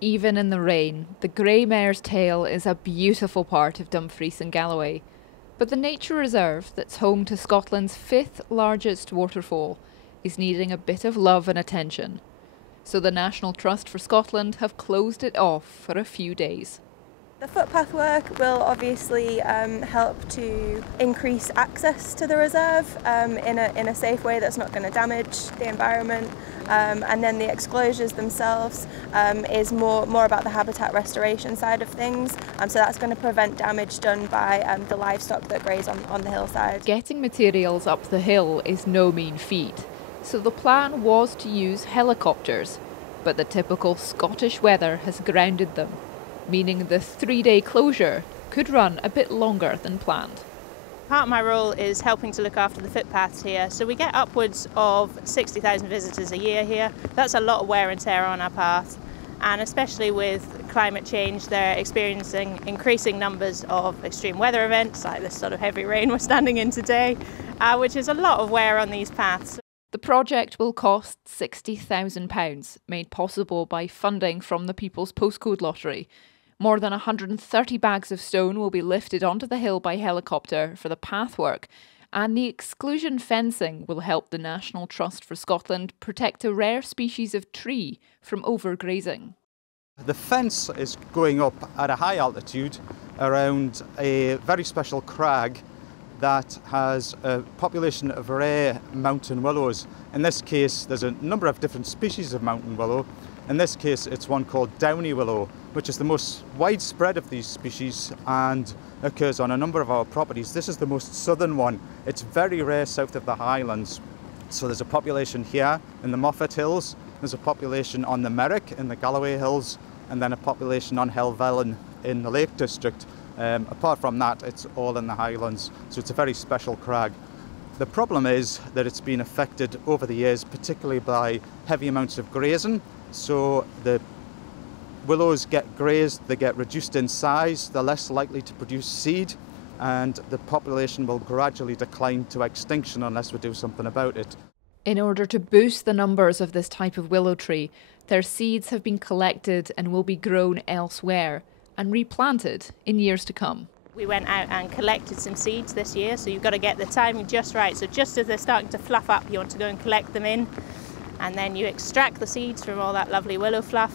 Even in the rain, the grey mare's tail is a beautiful part of Dumfries and Galloway. But the nature reserve that's home to Scotland's fifth largest waterfall is needing a bit of love and attention. So the National Trust for Scotland have closed it off for a few days. The footpath work will obviously help to increase access to the reserve in a safe way that's not going to damage the environment. And then the exclosures themselves is more about the habitat restoration side of things. So that's going to prevent damage done by the livestock that graze on the hillside. Getting materials up the hill is no mean feat. So the plan was to use helicopters, but the typical Scottish weather has grounded them, meaning the 3-day closure could run a bit longer than planned. Part of my role is helping to look after the footpaths here. So we get upwards of 60,000 visitors a year here. That's a lot of wear and tear on our path. And especially with climate change, they're experiencing increasing numbers of extreme weather events, like this sort of heavy rain we're standing in today, which is a lot of wear on these paths. The project will cost £60,000, made possible by funding from the People's Postcode Lottery. More than 130 bags of stone will be lifted onto the hill by helicopter for the pathwork, and the exclusion fencing will help the National Trust for Scotland protect a rare species of tree from overgrazing. The fence is going up at a high altitude around a very special crag that has a population of rare mountain willows. In this case, there's a number of different species of mountain willow. In this case, it's one called downy willow, which is the most widespread of these species and occurs on a number of our properties. This is the most southern one. It's very rare south of the Highlands. So there's a population here in the Moffat Hills, there's a population on the Mare in the Galloway Hills, and then a population on Helvellyn in the Lake District. Apart from that, it's all in the Highlands, so it's a very special crag. The problem is that it's been affected over the years, particularly by heavy amounts of grazing. So the willows get grazed, they get reduced in size, they're less likely to produce seed, and the population will gradually decline to extinction unless we do something about it. In order to boost the numbers of this type of willow tree, their seeds have been collected and will be grown elsewhere and replanted in years to come. We went out and collected some seeds this year, so you've got to get the timing just right. So just as they're starting to fluff up, you want to go and collect them in, and then you extract the seeds from all that lovely willow fluff,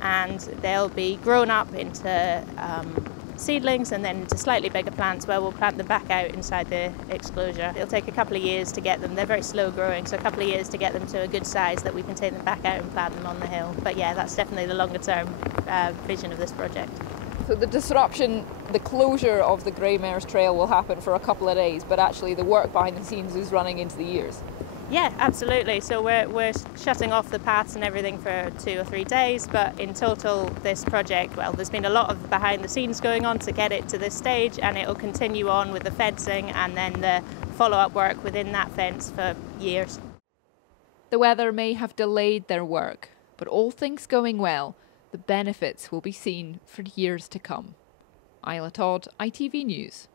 and they'll be grown up into seedlings and then into slightly bigger plants where we'll plant them back out inside the exclosure. It'll take a couple of years to get them. They're very slow growing, so a couple of years to get them to a good size that we can take them back out and plant them on the hill. But yeah, that's definitely the longer term vision of this project. So the disruption, the closure of the Grey Mare's Trail will happen for a couple of days, but actually the work behind the scenes is running into the years. Yeah, absolutely. So we're shutting off the paths and everything for 2 or 3 days, but in total this project, well, there's been a lot of behind the scenes going on to get it to this stage, and it'll continue on with the fencing and then the follow-up work within that fence for years. The weather may have delayed their work, but all things going well, the benefits will be seen for years to come. Isla Todd, ITV News.